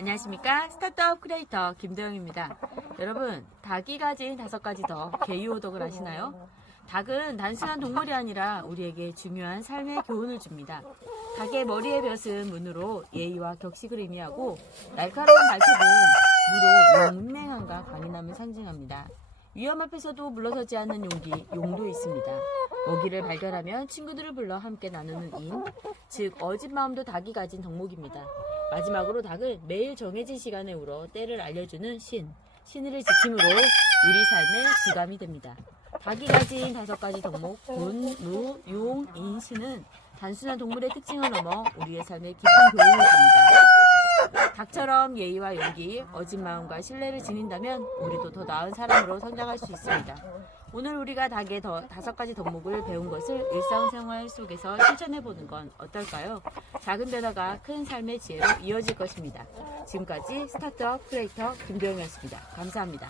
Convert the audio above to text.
안녕하십니까 스타트업 크리에이터 김도영입니다. 여러분 닭이 가진 다섯 가지 더 개유호덕을 아시나요? 닭은 단순한 동물이 아니라 우리에게 중요한 삶의 교훈을 줍니다. 닭의 머리에 벼은 문으로 예의와 격식을 의미하고 날카로운 발톱은 무로 용맹함과 강인함을 상징합니다. 위험 앞에서도 물러서지 않는 용기, 용도 있습니다. 먹이를 발견하면 친구들을 불러 함께 나누는 인, 즉 어진 마음도 닭이 가진 덕목입니다. 마지막으로 닭은 매일 정해진 시간에 울어 때를 알려주는 신, 신의를 지킴으로 우리 삶의 귀감이 됩니다. 닭이 가진 다섯 가지 덕목, 군, 무, 용, 인, 신은 단순한 동물의 특징을 넘어 우리의 삶에 깊은 교훈을 줍니다. 닭처럼 예의와 용기, 어진 마음과 신뢰를 지닌다면 우리도 더 나은 사람으로 성장할 수 있습니다. 오늘 우리가 닭의 더, 다섯 가지 덕목을 배운 것을 일상생활 속에서 실천해 보는 건 어떨까요? 작은 변화가 큰 삶의 지혜로 이어질 것입니다. 지금까지 스타트업 크리에이터 김도영이었습니다. 감사합니다.